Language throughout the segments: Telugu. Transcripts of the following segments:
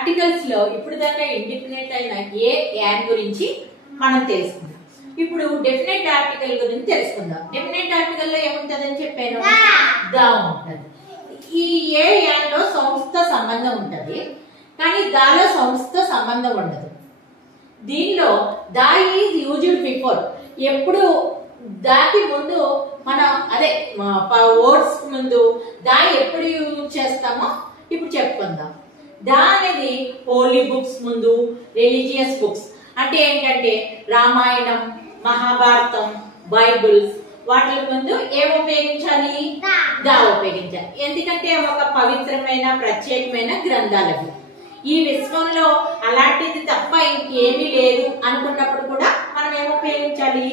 ఆర్టికల్స్ లో ఇప్పుడు దాకా ఇండిఫినెట్ అయిన ఏ యాన్ గురించి మనం తెలుసుకుందాం. ఇప్పుడు డెఫినెట్ ఆర్టికల్ గురించి తెలుసుకుందాం. డెఫినెట్ ఆర్టికల్ లో ఏముంటదని చెప్పాను, దా ఉంటది. ఈ ఏ యాన్ లో సౌండ్స్తో సంబంధం ఉంటది, కానీ దాలో సౌండ్స్తో సంబంధం ఉండదు. దీనిలో దా ఈజ్ యూజ్డ్ బిఫోర్, ఎప్పుడు దాకి ముందు మనం అదే వర్డ్స్ ముందు దా ఎప్పుడు యూజ్ చేస్తామో ఇప్పుడు చెప్పుకుందాం. దా అనేది హోలీ బుక్స్ ముందు, రిలీజియస్ బుక్స్ అంటే ఏంటంటే రామాయణం, మహాభారతం, బైబుల్స్ వాటి ముందు ఏం ఉపయోగించాలి, దా ఉపయోగించాలి. ఎందుకంటే ఒక పవిత్రమైన ప్రత్యేకమైన గ్రంథాలు. ఈ విశ్వంలో అలాంటిది తప్ప ఇంకేమీ లేదు అనుకున్నప్పుడు కూడా మనం ఏం ఉపయోగించాలి,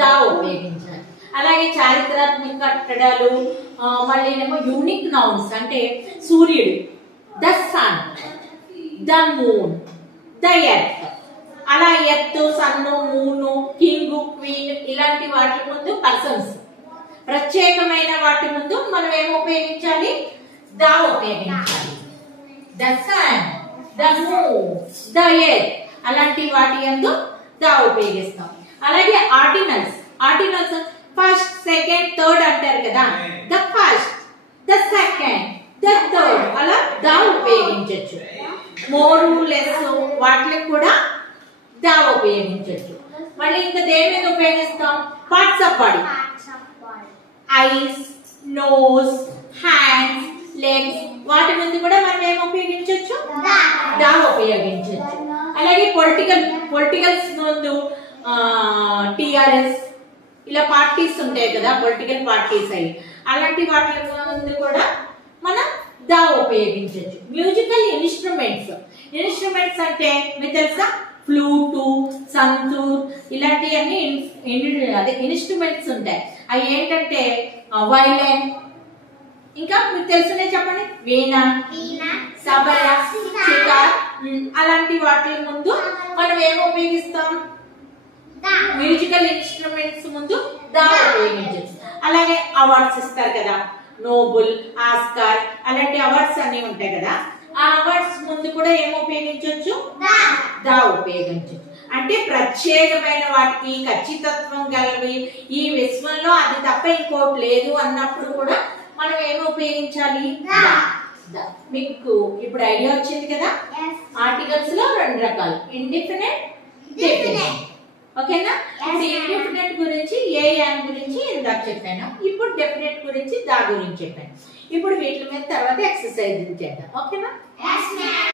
దా ఉపయోగించాలి. అలాగే చారిత్రాత్మక కట్టడాలు, మళ్ళీ ఏమో యూనిక్ నౌన్స్ అంటే సూర్యుడు, the sun, the moon, the earth. అలా earth, sun, moon, king, queen ఇలాంటి వాటి ముందు పర్సన్స్, ప్రత్యేకమైన వాటి ముందు మనం ఏం ఉపయోగించాలి, దా ఉపయోగించాలి. The sun, the moon, the earth అలాంటి వాటి యందు దా ఉపయోగిస్తాం. అలాగే ordinals, ordinals first, second, third అంటారు కదా, the first, the second, the third అలా దా ఉపయోగించవచ్చు. మోరు, లెస్ వాటికి కూడా దా ఉపయోగించవచ్చు. మళ్ళీ ఇంకా దేని మీద ఉపయోగిస్తాం, parts of body, eyes, nose, hands, legs వాటి ముందు కూడా మనం ఏం ఉపయోగించవచ్చు, దా ఉపయోగించవచ్చు. అలాగే పొలిటికల్స్ ముందు టిఆర్ఎస్ ఇలా పార్టీస్ ఉంటాయి కదా, పొలిటికల్ పార్టీస్ అవి అలాంటి వాటి ముందు కూడా మనం దా ఉపయోగించవచ్చు. మ్యూజికల్ ఇన్స్ట్రుమెంట్స్, ఇన్స్ట్రుమెంట్స్ అంటే మీకు తెలుసా, ఫ్లూటు, సంతూర్ ఇలాంటివన్నీ అదే ఇన్స్ట్రుమెంట్స్ ఉంటాయి. అవి ఏంటంటే వైలెన్, ఇంకా మీకు తెలుసునే చెప్పండి, వీణ, సబల, సితార్ అలాంటి వాటి ముందు మనం ఏం ఉపయోగిస్తాం, మ్యూజికల్ ఇన్స్ట్రుమెంట్స్ ముందు దా ఉపయోగించవచ్చు. అలాగే అవార్డ్స్ ఇస్తారు కదా, నోబెల్, ఆస్కార్ అలాంటి అవార్డ్స్ అన్ని ఉంటాయి కదా, ఆ అవార్డ్స్ ముందు కూడా ఏం ఉపయోగించవచ్చు, దా ఉపయోగించవచ్చు. అంటే ప్రత్యేకమైన వాటికి, ఖచ్చితత్వం గలవి, ఈ విశ్వంలో అది తప్ప ఇంకోటి లేదు అన్నప్పుడు కూడా మనం ఏమి ఉపయోగించాలి, దా. మీకు ఇప్పుడు ఐడియా వచ్చింది కదా. ఆర్టికల్స్ లో రెండు రకాలు, ఇండిఫినెట్, డెఫినెట్. ఓకేనా. ఇండిఫినెట్ గురించి ఏ యాన్ గురించి ఇందాక చెప్పాను, ఇప్పుడు డెఫినెట్ గురించి దా గురించి చెప్పాను. ఇప్పుడు వీటి మీద తర్వాత ఎక్సర్సైజ్ చేద్దాం. ఓకేనా.